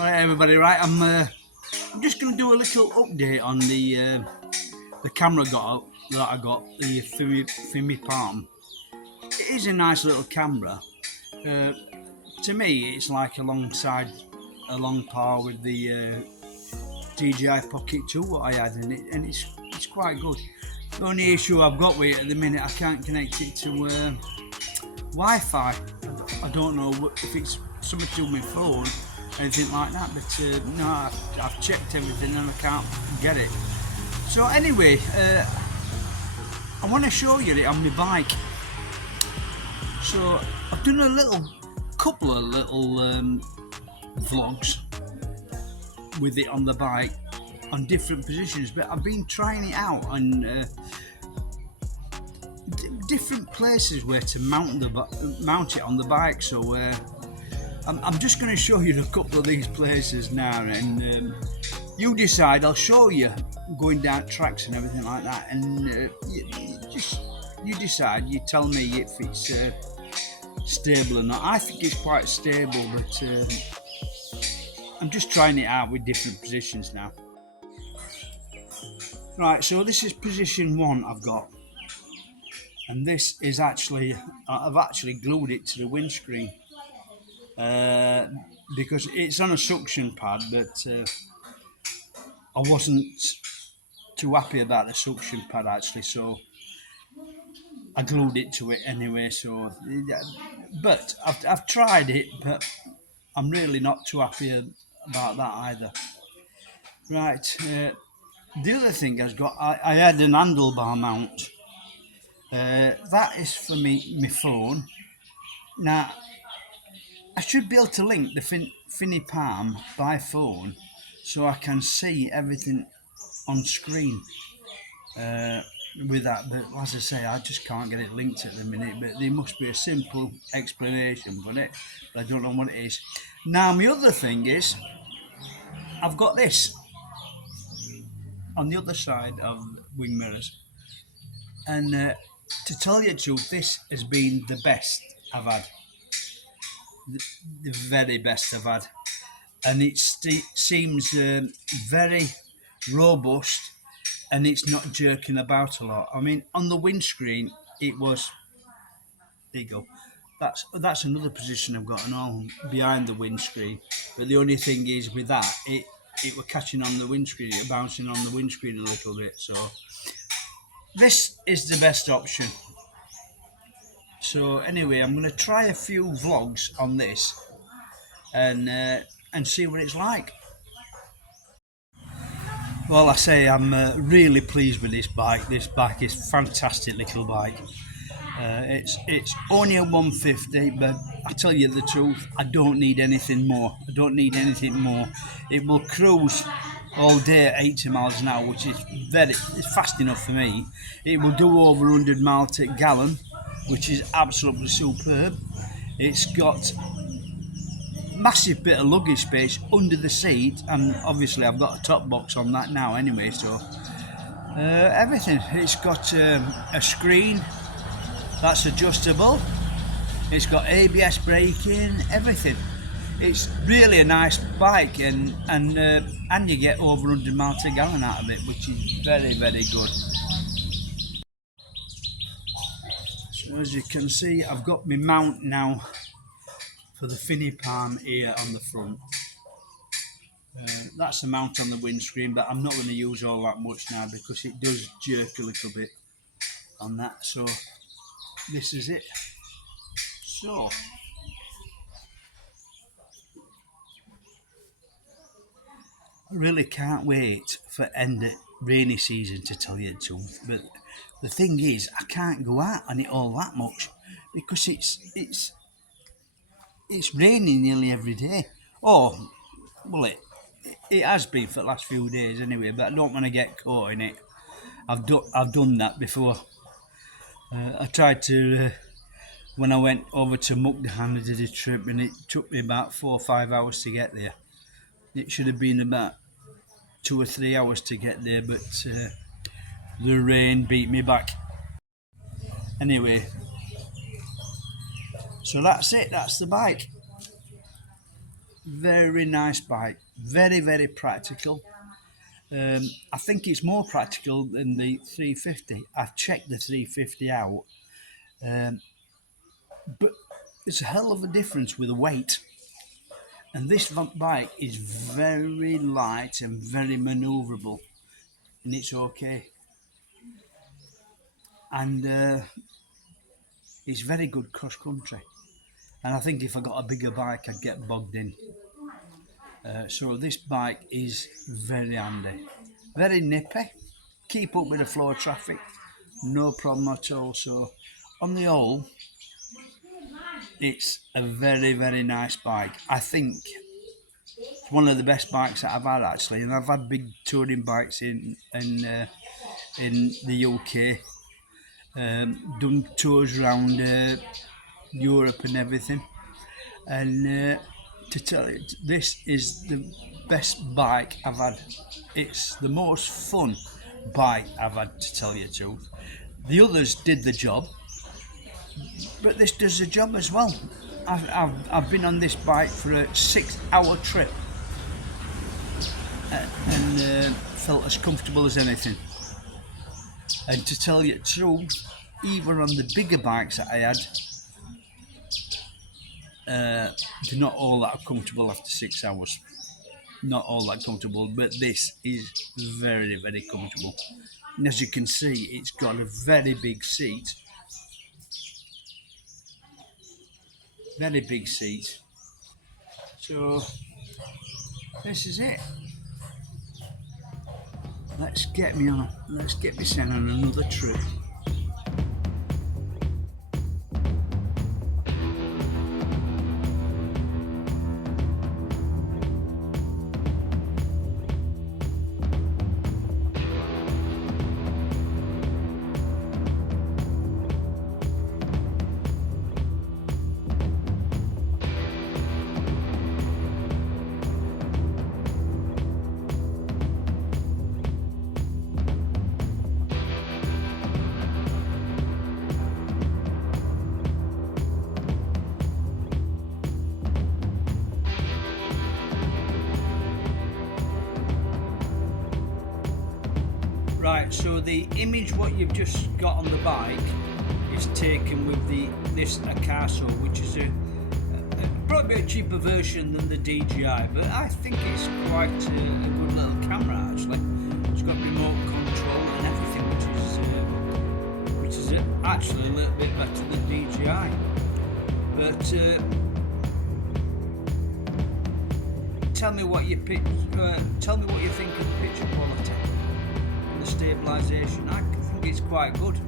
Alright everybody, right, I'm just going to do a little update on the camera that I got, the Fimi Palm. It is a nice little camera. Uh, to me, it's like a long par with the DJI Pocket 2 what I had in it, and it's quite good. The only issue I've got with it at the minute, I can't connect it to Wi-Fi. I don't know if it's something to do with my phone, anything like that, but no, I've checked everything and I can't get it. So anyway, I want to show you it on my bike. So I've done couple of little vlogs with it on the bike on different positions, but I've been trying it out on different places where to mount it on the bike. So I'm just going to show you a couple of these places now, and you decide. I'll show you going down tracks and everything like that, and you decide. You tell me if it's stable or not. I think it's quite stable, but I'm just trying it out with different positions now. Right, so this is position 1 I've got, and this is I've actually glued it to the windscreen because it's on a suction pad, but I wasn't too happy about the suction pad actually, so I glued it to it anyway. So, but I've tried it, but I'm really not too happy about that either. Right, the other thing I had an handlebar mount. That is for my phone. Now, I should be able to link the Fini Palm by phone so I can see everything on screen with that, but as I say, I just can't get it linked at the minute, but there must be a simple explanation for it, but I don't know what it is. Now, my other thing is, I've got this on the other side of wing mirrors, and to tell you the truth, this has been the best I've had, the very best I've had, and it seems very robust, and it's not jerking about a lot. I mean, on the windscreen, it was. There you go. That's another position I've got on behind the windscreen. But the only thing is with that, it were catching on the windscreen, it bouncing on the windscreen a little bit. So this is the best option. So anyway, I'm going to try a few vlogs on this and see what it's like. Well, I say I'm really pleased with this bike. This bike is a fantastic little bike. It's only a 150, but I tell you the truth, I don't need anything more. I don't need anything more. It will cruise all day at 80 miles an hour, which is it's fast enough for me. It will do over 100 miles to gallon, which is absolutely superb. It's got massive bit of luggage space under the seat, and obviously I've got a top box on that now anyway, so everything. It's got a screen that's adjustable. It's got ABS braking, everything. It's really a nice bike, and you get over 100 miles a gallon out of it, which is very, very good. So as you can see, I've got my mount now for the Fini Palm here on the front. That's the mount on the windscreen, but I'm not going to use all that much now because it does jerk a little bit on that. So this is it. So I really can't wait for end of rainy season, to tell you the truth. But the thing is, I can't go out on it all that much because it's raining nearly every day. Oh, well, it has been for the last few days anyway. But I don't want to get caught in it. I've done that before. I tried to when I went over to Mukdahan. I did a trip, and it took me about 4 or 5 hours to get there. It should have been about 2 or 3 hours to get there, but the rain beat me back. Anyway, so that's it. That's the bike. Very nice bike. Very, very practical. I think it's more practical than the 350. I've checked the 350 out, um, but it's a hell of a difference with the weight. And this bike is very light and very manoeuvrable, and it's okay. And it's very good cross country. And I think if I got a bigger bike, I'd get bogged in. So this bike is very handy, very nippy. Keep up with the flow of traffic, no problem at all. So on the whole, it's a very, very nice bike. I think it's one of the best bikes that I've had actually, and I've had big touring bikes in the UK, done tours around Europe and everything. And to tell you, this is the best bike I've had. It's the most fun bike I've had, to tell you the truth. The others did the job, but this does the job as well. I've been on this bike for a 6-hour trip and felt as comfortable as anything. And to tell you the truth, even on the bigger bikes that I had, they're not all that comfortable after 6 hours. Not all that comfortable, but this is very, very comfortable. And as you can see, it's got a very big seat. Very big seat. So this is it. Let's get me sent on another trip. Right, so the image what you've just got on the bike is taken with this akaiso, which is probably a cheaper version than the DJI, but I think it's quite a good little camera actually. It's got remote control and everything, which is actually a little bit better than DJI. But tell me what you think of the picture quality. The stabilisation, I think it's quite good.